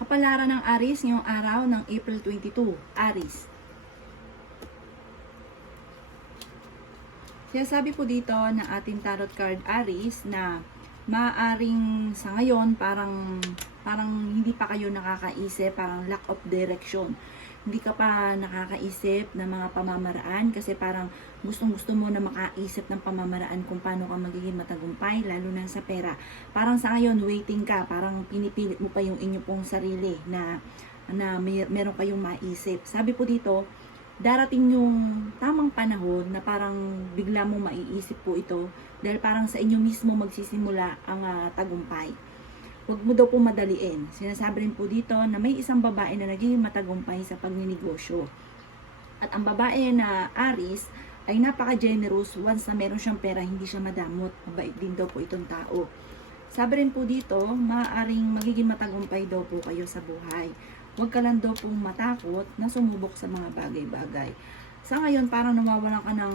Kapalaran ng Aries ngayong araw ng April 22. Aries. Sinasabi po dito ng ating tarot card Aries na maaaring sa ngayon parang hindi pa kayo nakakaisip, parang lack of direction. Hindi ka pa nakakaisip ng mga pamamaraan kasi parang gustong-gusto mo na makaisip ng pamamaraan kung paano ka magiging matagumpay, lalo na sa pera. Parang sa ngayon waiting ka, parang pinipilit mo pa yung inyo pong sarili na meron kayong maisip. Sabi po dito, darating yung tamang panahon na parang bigla mo maiisip po ito dahil parang sa inyo mismo magsisimula ang tagumpay. Huwag mo daw po madaliin. Sinasabi rin po dito na may isang babae na naging matagumpay sa pagninegosyo. At ang babae na Aries ay napaka-generous. Once na meron siyang pera, hindi siya madamot. Mabait din daw po itong tao. Sabi rin po dito, maaaring magiging matagumpay daw po kayo sa buhay. Huwag ka lang daw pong matakot na sumubok sa mga bagay-bagay. Sa ngayon, parang nawawalan ka ng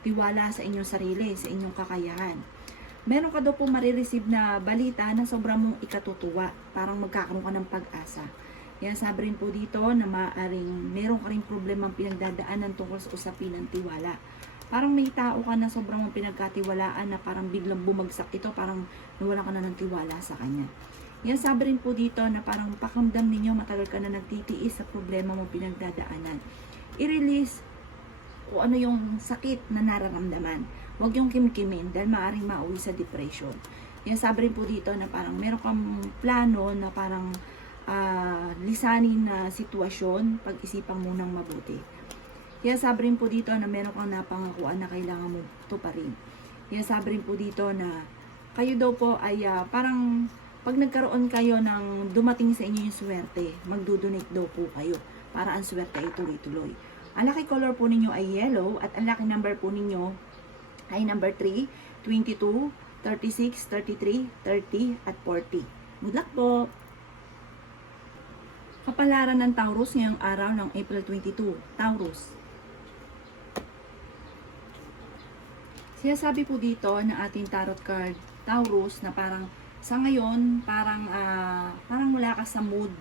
tiwala sa inyong sarili, sa inyong kakayahan. Meron ka daw po marireceive na balita na sobrang mong ikatutuwa. Parang magkakaroon ka ng pag-asa. Yan, sabi rin po dito na maaaring meron ka rin problemang pinagdadaanan tungkol sa usapin ng tiwala. Parang may tao ka na sobrang mong pinagkatiwalaan na parang biglang bumagsak ito, parang nawala ka na ng tiwala sa kanya. Yan, sabi rin po dito na parang pakiramdam ninyo matagal ka na nagtitiis sa problema mong pinagdadaanan. I-release kung ano yung sakit na nararamdaman. Huwag yung kimkimin dahil maaaring mauwi sa depression. Yan, sabi rin po dito na parang meron kang plano na parang lisanin na sitwasyon, pag-isipan mo ng mabuti. Yan, sabi rin po dito na meron kang napangakuan na kailangan mo tuparin. Yan, sabi rin po dito na kayo daw po ay parang pag nagkaroon kayo ng dumating sa inyo yung swerte, magdodonate daw po kayo para ang swerte ay tuloy-tuloy. Ang lucky color po ninyo ay yellow at ang lucky number po ninyo ay number 3, 22, 36, 33, 30 at 40. Good luck po! Kapalaran ng Taurus ngayong araw ng April 22. Taurus. Sinasabi po dito na ating tarot card Taurus na parang sa ngayon parang wala ka sa mood.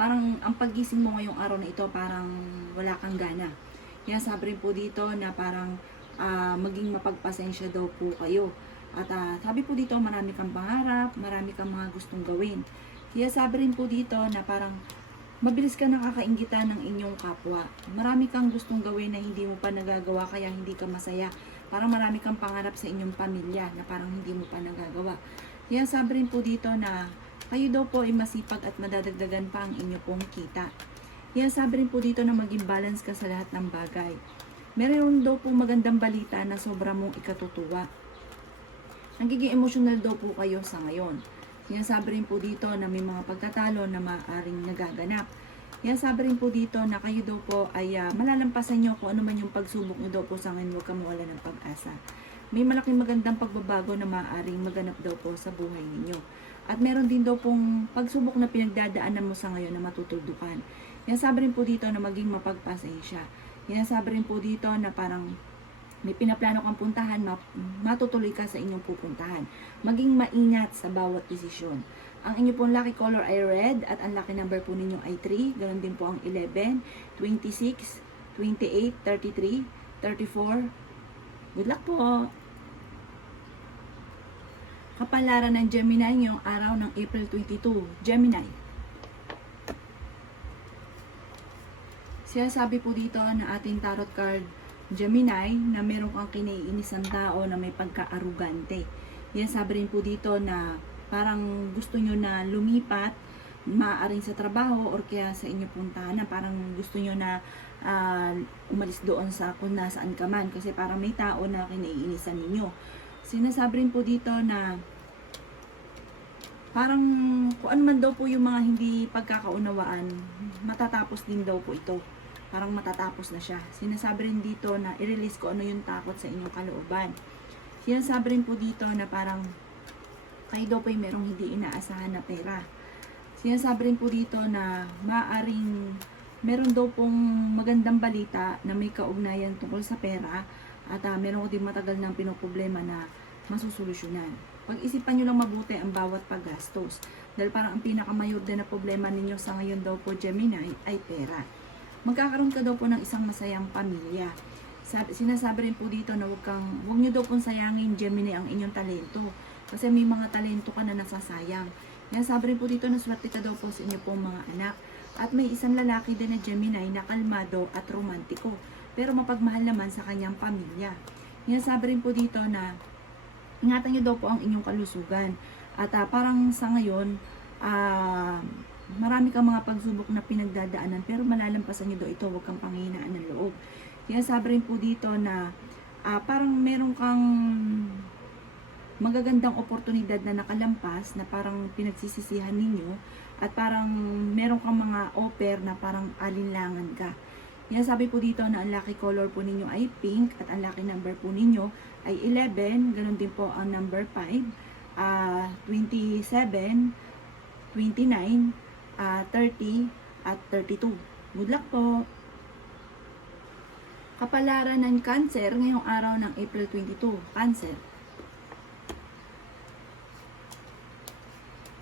Parang ang paggising mo ngayong araw na ito parang wala kang gana. Yan, sabi rin po dito na parang maging mapagpasensya daw po kayo. At sabi po dito marami kang pangarap, marami kang mga gustong gawin. Kaya sabi rin po dito na parang mabilis ka nakakainggitan ng inyong kapwa. Marami kang gustong gawin na hindi mo pa nagagawa kaya hindi ka masaya. Parang marami kang pangarap sa inyong pamilya na parang hindi mo pa nagagawa. Kaya sabi rin po dito na kayo daw po ay masipag at madadagdagan pa ang inyo pong kita. Kaya sabi rin po dito na maging balance ka sa lahat ng bagay. Meron daw po magandang balita na sobra mong ikatutuwa. Nagiging emosyonal daw po kayo sa ngayon. Sinasabi rin po dito na may mga pagtatalo na maaaring nagaganap. Sinasabi rin po dito na kayo daw po ay malalampasan nyo kung ano man yung pagsubok nyo daw po sa ngayon, huwag ka mawala ng pag-asa. May malaking magandang pagbabago na maaaring maganap daw po sa buhay ninyo. At meron din daw pong pagsubok na pinagdadaanan mo sa ngayon na matutuldukan. Sinasabi rin po dito na maging mapagpasensya. Sinasabi rin po dito na parang may pinaplano kang puntahan, matutuloy ka sa inyong pupuntahan. Maging maingat sa bawat desisyon. Ang inyo pong lucky color ay red at ang lucky number po ninyo ay 3. Ganon din po ang 11, 26, 28, 33, 34. Good luck po! Kapalaran ng Gemini ngayong araw ng April 22. Gemini. Sinasabi po dito na ating tarot card Gemini na meron kang kiniinisang tao na may pagka-arugante. Yan, sabi rin po dito na parang gusto nyo na lumipat, maaaring sa trabaho or kaya sa inyo puntahan na parang gusto nyo na umalis doon sa kung nasaan ka man kasi parang may tao na kiniinisan ninyo. Sinasabi rin po dito na parang kung ano man daw po yung mga hindi pagkakaunawaan, matatapos din daw po ito. Parang matatapos na siya. Sinasabi rin dito na i-release ko ano yung takot sa inyong kalooban. Sinasabi rin po dito na parang kayo daw po yung merong hindi inaasahan na pera. Sinasabi rin po dito na maaaring meron daw pong magandang balita na may kaugnayan tungkol sa pera at meron ko din matagal ng pinoproblema na masusolusyonan. Pag-isipan nyo lang mabuti ang bawat paggastos. Dahil parang ang pinakamayor din na problema ninyo sa ngayon daw po, Gemini, ay pera. Magkakaroon ka daw po ng isang masayang pamilya. Sinasabi rin po dito na huwag nyo daw pong sayangin, Gemini, ang inyong talento. Kasi may mga talento ka na nasasayang. Sabi rin po dito na swerte ka daw po sa inyo pong mga anak. At may isang lalaki din na Gemini na kalmado at romantiko, pero mapagmahal naman sa kanyang pamilya. Sabi rin po dito na ingatan nyo daw po ang inyong kalusugan. At parang sa ngayon, marami kang mga pagsubok na pinagdadaanan, pero malalampasan nyo daw ito, huwag kang panghihinaan ng loob. Sabi rin po dito na parang meron kang magagandang oportunidad na nakalampas na parang pinagsisisihan ninyo, at parang meron kang mga offer na parang alinlangan ka. Sabi po dito na ang lucky color po ninyo ay pink, at ang lucky number po ninyo ay 11, ganun din po ang number 5, 27, 29, 30, at 32. Good luck po! Kapalaran ng Cancer ngayong araw ng April 22. Cancer.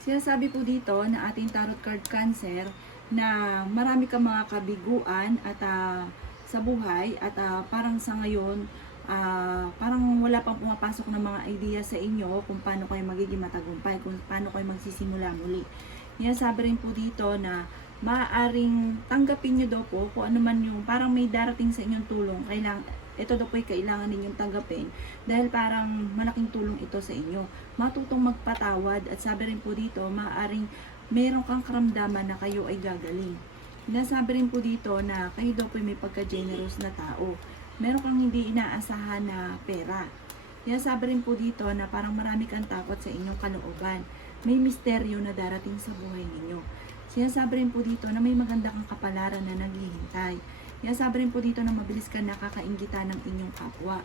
Sinasabi po dito na ating tarot card Cancer na marami kang mga kabiguan at sa buhay, at parang sa ngayon parang wala pang pumapasok ng mga idea sa inyo kung paano kayo magiging matagumpay, kung paano kayo magsisimula muli. Sabi rin po dito na maaaring tanggapin nyo daw po kung ano man yung parang may darating sa inyong tulong. Ito daw po ay kailangan ninyong tanggapin dahil parang malaking tulong ito sa inyo. Matutong magpatawad, at sabi rin po dito, maaaring meron kang karamdaman na kayo ay gagaling. Sabi rin po dito na kayo daw po ay may pagka-generous na tao. Meron kang hindi inaasahan na pera. Sabi rin po dito na parang marami kang takot sa inyong kalooban. May misteryo na darating sa buhay ninyo. Sinasabi rin po dito na may maganda kang kapalaran na naghihintay. Sabi rin po dito na mabilis ka nakakainggitan ng inyong kapwa.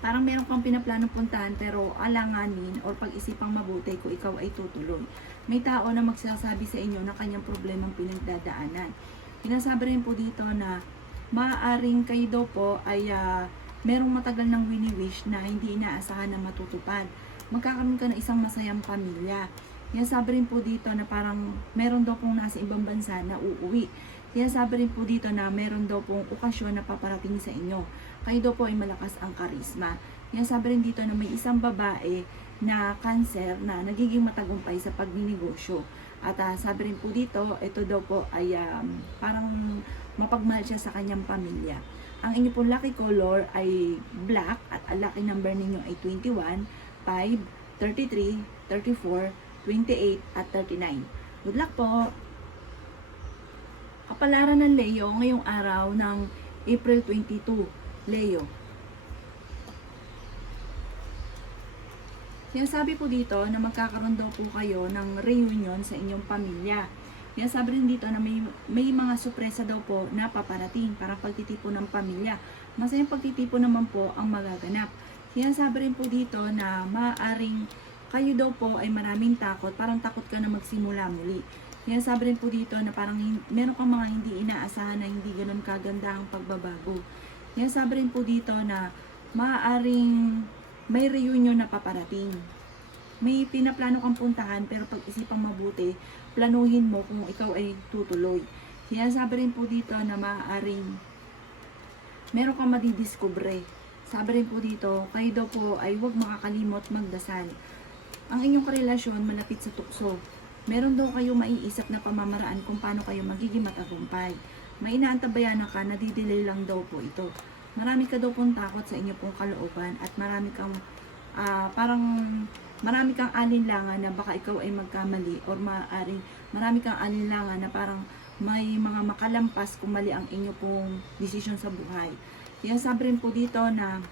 Parang meron kang pinaplanong puntahan, pero alanganin o pag-isipang mabuti kung ikaw ay tutuloy. May tao na magsasabi sa inyo na kanyang problemang pinagdadaanan. Sinasabi rin po dito na maaaring kayo daw po ay merong matagal ng wini-wish na hindi inaasahan na matutupad. Magkakaroon ka ng isang masayang pamilya. Sabi rin po dito na parang meron daw pong nasa ibang bansa na uuwi. Sabi rin po dito na meron daw pong okasyon na paparating sa inyo. Kayo daw po ay malakas ang karisma. Sabi rin dito na may isang babae na Cancer na nagiging matagumpay sa pagninegosyo. At sabi rin po dito, ito daw po ay parang mapagmahal siya sa kanyang pamilya. Ang inyo pong lucky color ay black, at ang lucky number ninyo ay 21, 5, 33, 34, 28, at 39. Good luck po! Kapalaran ng Leo ngayong araw ng April 22. Leo. Sinasabi po dito na magkakaroon daw po kayo ng reunion sa inyong pamilya. Sabi rin dito na may mga sorpresa daw po na paparating para pagtitipon ng pamilya. Masayang pagtitipon naman po ang magaganap. Sabi rin po dito na maaaring kayo daw po ay maraming takot, parang takot ka na magsimula muli. Sabi rin po dito na parang meron kang mga hindi inaasahan na hindi ganun kaganda ang pagbabago. Sabi rin po dito na maaaring may reunion na paparating. May pinaplano kang puntahan, pero pag-isipang mabuti, planuhin mo kung ikaw ay tutuloy. Sabi rin po dito na maaaring meron kang madidiskubre. Sabi rin po dito, kayo daw po ay huwag makakalimot magdasal. Ang inyong karelasyon malapit sa tukso. Meron daw kayo maiisip na pamamaraan kung paano kayo magiging matagumpay. May inaantabayanan ka, nadidelay lang daw po ito. Marami ka daw pong takot sa inyo pong kalooban, at marami kang marami kang alinlangan na baka ikaw ay magkamali, or marami kang alinlangan na parang may mga makalampas kung mali ang inyo pong desisyon sa buhay. Sabi rin po dito na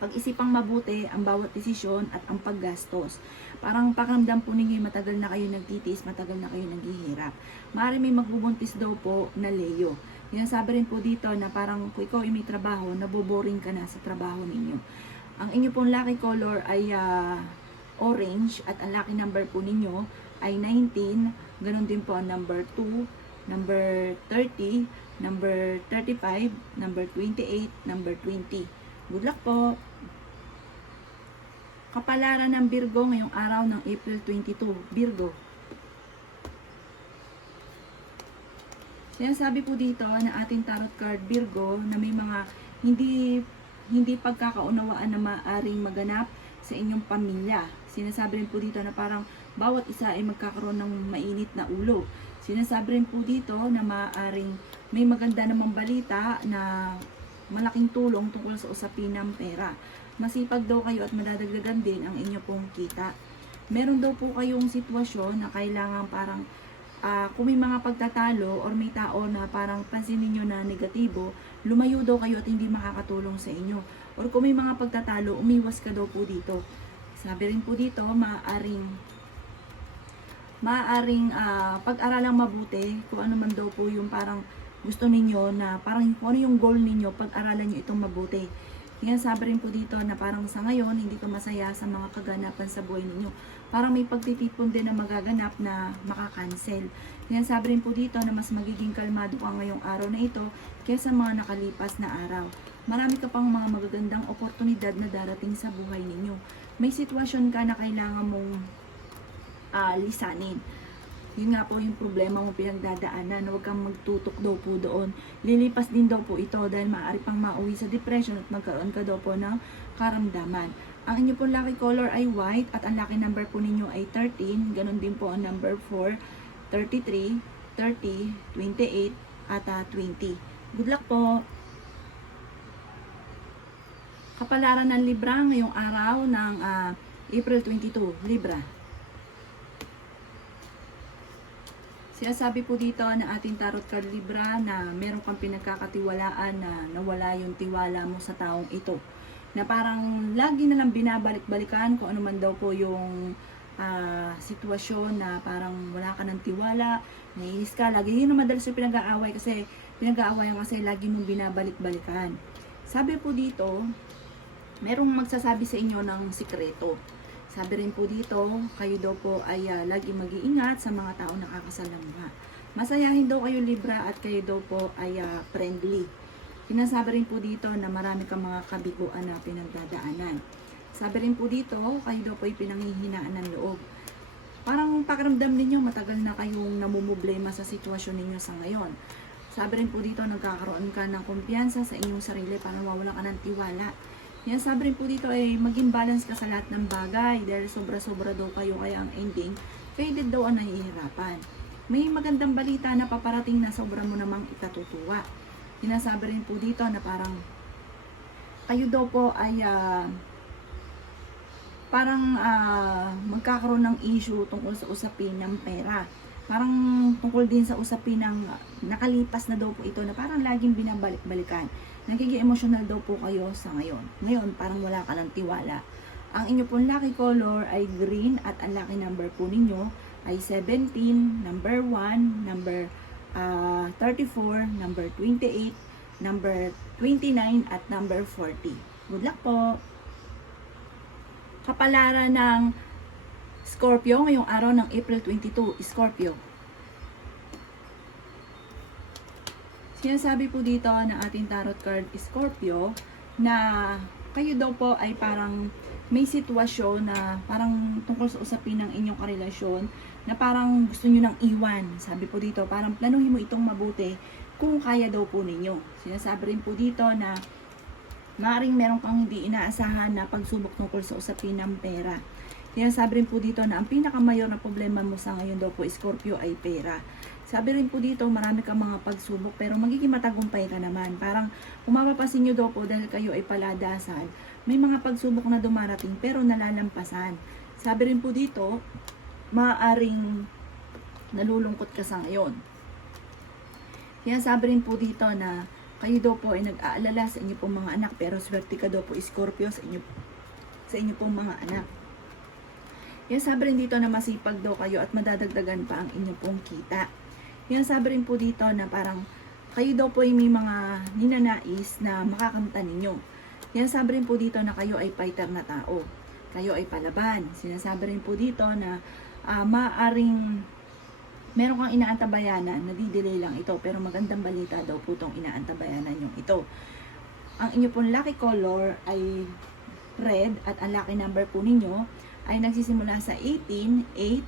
pag-isipang mabuti ang bawat desisyon at ang paggastos. Parang pakiramdam po ninyo matagal na kayo nagtitiis, matagal na kayo naghihirap. Maaari may magbubuntis daw po na Leo. Sabi rin po dito na parang kung ikaw ay may trabaho, naboboring ka na sa trabaho ninyo. Ang inyo pong lucky color ay orange, at ang lucky number po ninyo ay 19. Ganon din po ang number 2, number 30, number 35, number 28, number 20. Good luck po! Kapalaran ng Leo ngayong araw ng April 23. Leo. Sinasabi po dito na magkakaroon daw po kayo ng reunion sa inyong pamilya. Sabi rin po dito na may mga sorpresa daw po na paparating para pagtitipon ng pamilya. May inaantabayanan ka, nadidelay lang daw po ito. Marami ka daw pong takot sa inyo pong kalooban, at marami kang marami kang alinlangan na parang may mga makalampas kung mali ang inyong pong desisyon sa buhay. Sabi rin po dito na pag-isipang mabuti ang bawat desisyon at ang paggastos. Parang pakiramdam po ninyo matagal na kayo nagtitiis, matagal na kayo naghihirap. Maaari may magbubuntis daw po na Leo. Yung sabi rin po dito na parang kung ikaw ay may trabaho, naboboring ka na sa trabaho ninyo. Ang inyo pong lucky color ay orange, at ang lucky number po ninyo ay 19. Ganon din po ang number 2, number 35, number 28, number 20. Good luck po! Kapalaran ng Virgo ngayong araw ng April 22. Virgo. Sinasabi po dito na ating tarot card Virgo na may mga hindi pagkakaunawaan na maaring maganap sa inyong pamilya. Sinasabi rin po dito na parang bawat isa ay magkakaroon ng mainit na ulo. Sinasabi rin po dito na maaring may maganda namang balita na malaking tulong tungkol sa usapin ng pera. Masipag daw kayo at madadagdagan din ang inyo pong kita. Meron daw po kayong sitwasyon na kailangan parang kung may mga pagtatalo or may tao na parang pansinin nyo na negatibo, lumayo daw kayo at hindi makakatulong sa inyo. Or kung may mga pagtatalo, umiwas ka daw po dito. Sabi rin po dito, maaaring pag-aralang mabuti kung ano man daw po yung parang gusto ninyo na parang kung ano yung goal ninyo, pag-aralan nyo itong mabuti. Yan, sabi rin po dito na parang sa ngayon, hindi ka masaya sa mga kaganapan sa buhay ninyo. Parang may pagtitipon din na magaganap na makakancel. Yan, sabi rin po dito na mas magiging kalmado ka ngayong araw na ito kaysa mga nakalipas na araw. Marami ka pang mga magagandang oportunidad na darating sa buhay ninyo. May sitwasyon ka na kailangan mong lisanin. Yun nga po yung problema mo pinagdadaanan, huwag kang magtutok daw po doon. Lilipas din daw po ito dahil maaari pang mauwi sa depression at magkaroon ka daw po ng karamdaman. Ang inyo pong lucky color ay white at ang lucky number po ninyo ay 13. Ganon din po ang number 4, 33, 30, 28 at 20. Good luck po! Kapalaran ng Libra ngayong araw ng April 22. Libra. Sinasabi po dito na ating tarot card Libra na meron kang pinagkakatiwalaan na nawala yung tiwala mo sa taong ito. Na parang lagi na lang binabalik-balikan kung ano man daw po yung sitwasyon na parang wala ka ng tiwala, naiinis ka, lagi yun na madalas yung pinag-aaway kasi lagi mong binabalik-balikan. Sabi po dito, merong magsasabi sa inyo ng sikreto. Sabi rin po dito, kayo daw po ay lagi mag-iingat sa mga tao nakakasalamba. Masayahin daw kayo Libra at kayo daw po ay friendly. Sinasabi rin po dito na marami kang mga kabiguan na pinagdadaanan. Sabi rin po dito, kayo daw po ay pinanghihinaan ng loob. Parang pakiramdam ninyo, matagal na kayong namumblema sa sitwasyon ninyo sa ngayon. Sabi rin po dito, nagkakaroon ka ng kumpiyansa sa inyong sarili para mawala ka ng tiwala. Yan, sabi rin po dito ay maging balance ka sa lahat ng bagay dahil sobra-sobra daw kayo kaya ang ending, kayo din daw ang nahihirapan. May magandang balita na paparating na sobra mo namang ikatutuwa. Sinasabi rin po dito na parang kayo daw po ay magkakaroon ng issue tungkol sa usapin ng pera. Parang tungkol din sa usapin ng nakalipas na daw po ito na parang laging binabalik-balikan. Nagiging emotional daw po kayo sa ngayon. Ngayon, parang wala ka ng tiwala. Ang inyo pong lucky color ay green at ang lucky number po ninyo ay 17, number 1, number 34, number 28, number 29 at number 40. Good luck po! Kapalaran ng Scorpio ngayong araw ng April 22, Scorpio. Sinasabi po dito na ating tarot card Scorpio na kayo daw po ay parang may sitwasyon na parang tungkol sa usapin ng inyong karelasyon na parang gusto nyo nang iwan. Sabi po dito, parang planuhin mo itong mabuti kung kaya daw po ninyo. Sinasabi rin po dito na maaaring meron kang hindi inaasahan na pagsubok tungkol sa usapin ng pera. Sinasabi rin po dito na ang pinakamayor na problema mo sa ngayon daw po Scorpio ay pera. Sabi rin po dito, marami kang mga pagsubok pero magiging matagumpay ka naman. Parang kung mapapasin nyo daw po dahil kayo ay paladasan, may mga pagsubok na dumarating pero nalalampasan. Sabi rin po dito, maaaring nalulungkot ka sa ngayon. Kaya sabi rin po dito na kayo daw po ay nag-aalala sa inyo pong mga anak pero swerte ka daw po Scorpio sa inyo pong mga anak. Kaya sabi rin dito na masipag daw kayo at madadagdagan pa ang inyong pong kita. Yan, sabi rin po dito na parang kayo daw po ay may mga ninanais na makakamtan ninyo. Yan, sabi rin po dito na kayo ay fighter na tao. Kayo ay palaban. Sinasabi rin po dito na maaring meron kang inaantabayanan, nadidelay lang ito, pero magandang balita daw po itong inaantabayanan yung ito. Ang inyo pong lucky color ay red at ang lucky number po ninyo ay nagsisimula sa 18, 8,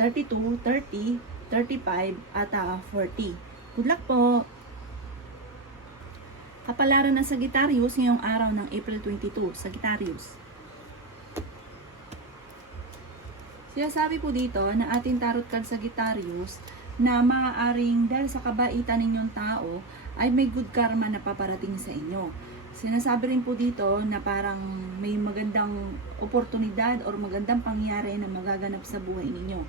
32, 30, 35 at 40. Good luck po! Kapalaran ng Sagittarius ngayong araw ng April 22. Sagittarius. Sinasabi po dito na ating tarot card Sagittarius na maaaring dahil sa kabaitan ninyong tao ay may good karma na paparating sa inyo. Sinasabi rin po dito na parang may magandang oportunidad or magandang pangyayari na magaganap sa buhay ninyo.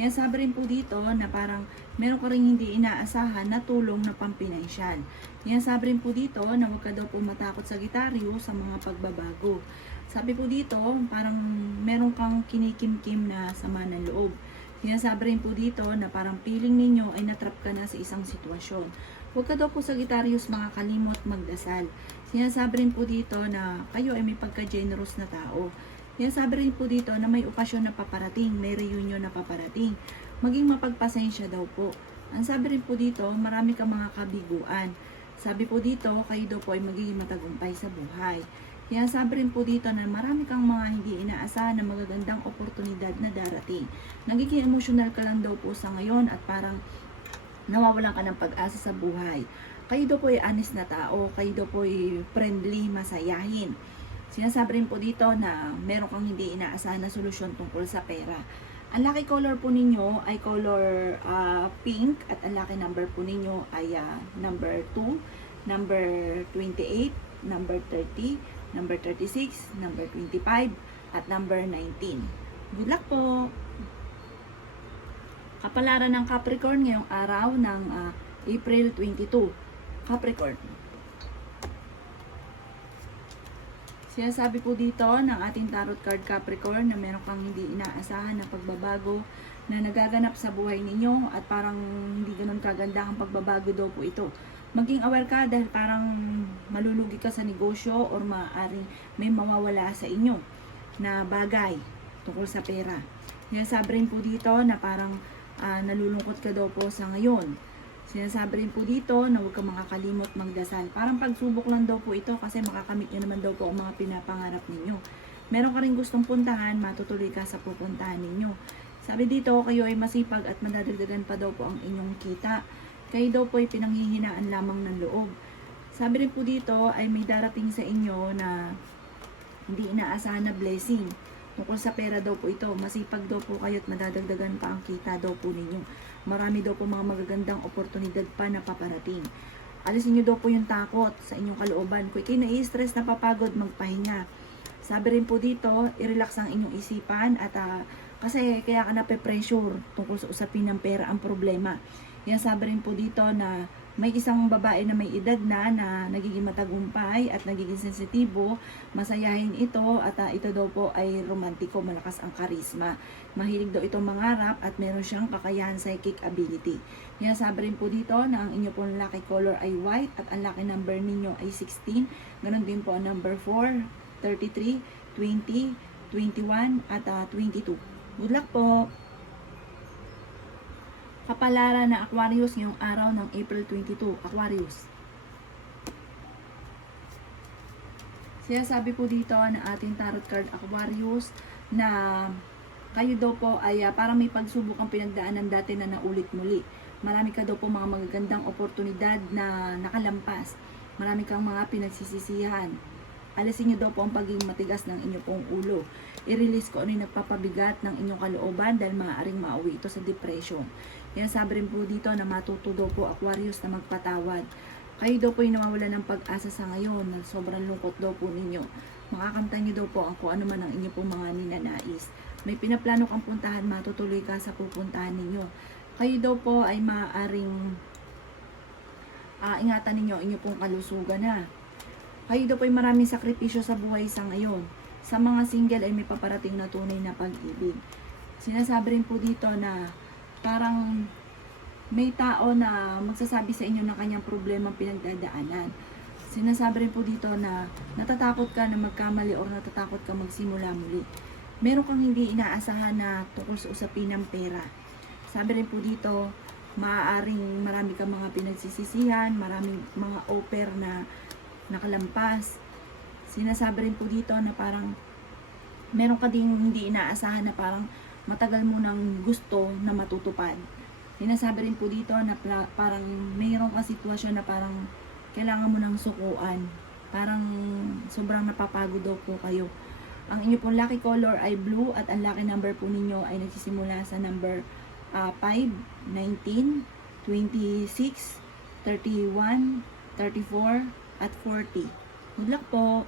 Yan sabi rin po dito na parang meron ka rin hindi inaasahan na tulong na pampinansyal. Yan sabi rin po dito na huwag ka daw po matakot Sagittarius sa mga pagbabago. Sabi po dito, parang meron kang kinikimkim na sama ng loob. Sinasabi rin po dito na parang feeling ninyo ay natrap ka na sa isang sitwasyon. Huwag ka daw po Sagittarius makakalimot magdasal. Sinasabi rin po dito na kayo ay may pagka-generous na tao. Sinasabi rin po dito na may okasyon na paparating, may reunion na paparating. Maging mapagpasensya daw po. Ang sabi rin po dito, marami kang mga kabiguan. Sabi po dito, kayo daw po ay magiging matagumpay sa buhay. Kaya sabi rin po dito na marami kang mga hindi inaasahan na magagandang oportunidad na darating. Nagiging emotional ka lang daw po sa ngayon at parang nawawalan ka ng pag-asa sa buhay. Kayo daw po ay honest na tao, kayo daw po ay friendly, masayahin. Sinasabi rin po dito na meron kang hindi inaasahan na solusyon tungkol sa pera. Ang lucky color po ninyo ay color pink at ang lucky number po ninyo ay number 2, number 28, number 30, number 36, number 25, at number 19. Good luck po! Kapalaran ng Capricorn ngayong araw ng April 22. Capricorn. Sinasabi po dito ng ating tarot card Capricorn na meron kang hindi inaasahan na pagbabago na nagaganap sa buhay ninyo at parang hindi ganun kaganda ang pagbabago daw po ito. Maging aware ka dahil parang malulugi ka sa negosyo or maaaring may mawawala sa inyo na bagay tungkol sa pera. Sinasabi rin po dito na parang nalulungkot ka daw po sa ngayon. Sinasabi rin po dito na huwag kang makakalimot magdasal. Parang pagsubok lang daw po ito kasi makakamit nyo naman daw po ang mga pinapangarap ninyo. Meron ka rin gustong puntahan, matutuloy ka sa pupuntahan ninyo. Sabi dito, kayo ay masipag at madadagdagan pa daw po ang inyong kita. Kayo daw po ay pinanghihinaan lamang ng loob. Sabi rin po dito ay may darating sa inyo na hindi inaasahan na blessing. Tungkol sa pera daw po ito, masipag daw po kayo at madadagdagan pa ang kita daw po ninyo. Marami daw po mga magagandang oportunidad pa na paparating. Alisin nyo daw po yung takot sa inyong kalooban. Kung kayo nai-stress, napapagod, magpahinga. Sabi rin po dito, i-relax ang inyong isipan at kasi kaya ka nape-pressure tungkol sa usapin ng pera ang problema. Yan sabi rin po dito na may isang babae na may edad na nagiging matagumpay at nagiging sensitibo, masayahin ito at ito daw po ay romantiko, malakas ang karisma. Mahilig daw itong mangarap at meron siyang kakayahan psychic ability. Yan sabi rin po dito na ang inyo pong lucky color ay white at ang lucky number ninyo ay 16. Ganon din po ang number 4, 33, 20, 21 at 22. Good luck po! Kapalaran na Aquarius ngayong araw ng April 22. Aquarius. Sinasabi po dito na ating tarot card Aquarius na kayo daw po ay parang may pagsubok ang pinagdaanan dati na naulit muli. Marami ka daw po mga magagandang oportunidad na nakalampas. Marami kang mga pinagsisisihan. Alisin nyo daw po ang pagiging matigas ng inyong pong ulo. I-release ko ano yung nagpapabigat ng inyong kalooban dahil maaaring mauwi ito sa depression. Yan sabi rin po dito na matuto daw po Aquarius na magpatawad. Kayo daw po yung nawawala ng pag-asa sa ngayon na sobrang lungkot daw po ninyo. Makakamtan nyo daw po ang kung ano man ang inyong pong mga ninanais. May pinaplano kang puntahan, matutuloy ka sa pupuntahan ninyo. Kayo daw po ay maaaring ingatan ninyo inyong pong kalusugan na. Kayo daw po ay maraming sakripisyo sa buhay sa ngayon. Sa mga single ay may paparating na tunay na pag-ibig. Sinasabi rin po dito na parang may tao na magsasabi sa inyo ng kanyang problema pinagdadaanan. Sinasabi rin po dito na natatakot ka na magkamali o natatakot ka magsimula muli. Meron kang hindi inaasahan na tungkol sa usapin ng pera. Sabi rin po dito, maaaring marami kang mga pinagsisisihan, maraming mga offer na nakalampas. Sinasabi rin po dito na parang meron ka ding hindi inaasahan na parang matagal mo nang gusto na matutupad. Sinasabi rin po dito na parang mayroon ka sitwasyon na parang kailangan mo nang sukuan. Parang sobrang napapagod daw po kayo. Ang inyo pong lucky color ay blue at ang lucky number po ninyo ay nagsisimula sa number 5, 19, 26, 31, 34, at 40. Good luck po!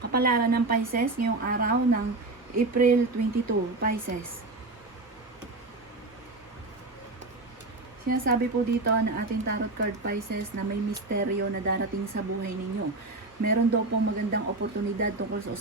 Kapalaran ng Pisces ngayong araw ng April 22, Pisces. Sinasabi po dito na ating tarot card Pisces na may misteryo na darating sa buhay ninyo. Meron daw pong magandang oportunidad tungkol sa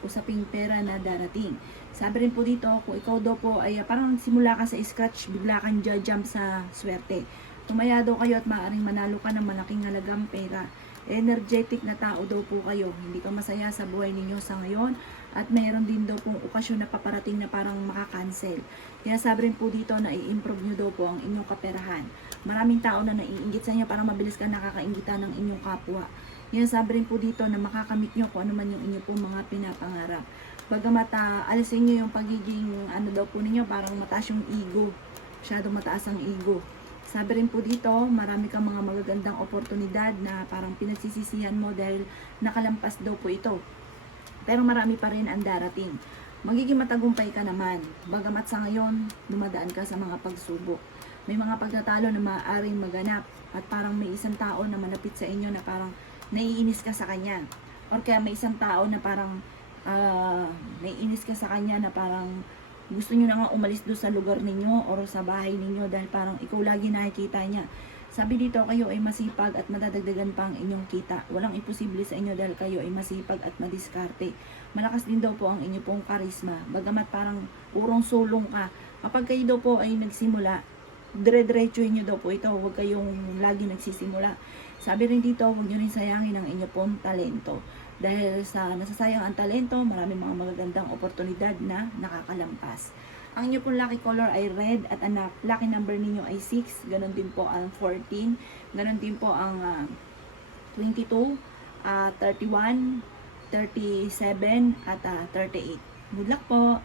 usaping pera na darating. Sabi rin po dito, kung ikaw daw po ay parang simula ka sa scratch, bigla kang jump sa swerte. Tumaya daw kayo at maaaring manalo ka ng malaking halagang pera. Energetic na tao daw po kayo. Hindi ka masaya sa buhay ninyo sa ngayon at mayroon din daw pong okasyon na paparating na parang makakancel. Kaya sabi rin po dito na i-improve nyo daw po ang inyong kaperahan. Maraming tao na naiinggit sa inyo para mabilis ka nakakaingitan ng inyong kapwa. Yan sabi rin po dito na makakamit nyo kung ano man yung inyong pong mga pinapangarap. Bagamat alisin nyo yung pagiging ano daw po ninyo, parang mataas yung ego. Masyadong mataas ang ego. Sabi rin po dito, marami kang mga magagandang oportunidad na parang pinagsisisihan mo dahil nakalampas daw po ito. Pero marami pa rin ang darating. Magiging matagumpay ka naman. Bagamat sa ngayon, dumadaan ka sa mga pagsubok. May mga pagtatalo na maaaring maganap at parang may isang tao na malapit sa inyo na parang naiinis ka sa kanya. Or kaya may isang tao na parang naiinis ka sa kanya na parang gusto nyo na nga umalis doon sa lugar ninyo or sa bahay ninyo dahil parang ikaw lagi nakikita niya. Sabi dito, kayo ay masipag at madadagdagan pa ang inyong kita. Walang imposible sa inyo dahil kayo ay masipag at madiskarte. Malakas din daw po ang inyong pong karisma. Bagamat parang urong sulong ka. Kapag kayo daw po ay nagsimula, dire-diretsuhin nyo daw po ito. Huwag kayong lagi nagsisimula. Sabi rin dito, huwag nyo rin sayangin ang inyong pong talento. Dahil sa nasasayang ang talento, maraming mga magagandang oportunidad na nakakalampas. Ang inyo pong lucky color ay red at ang lucky number ninyo ay 6. Ganon din po ang 14. Ganon din po ang 22, 31, 37 at 38. Good luck po!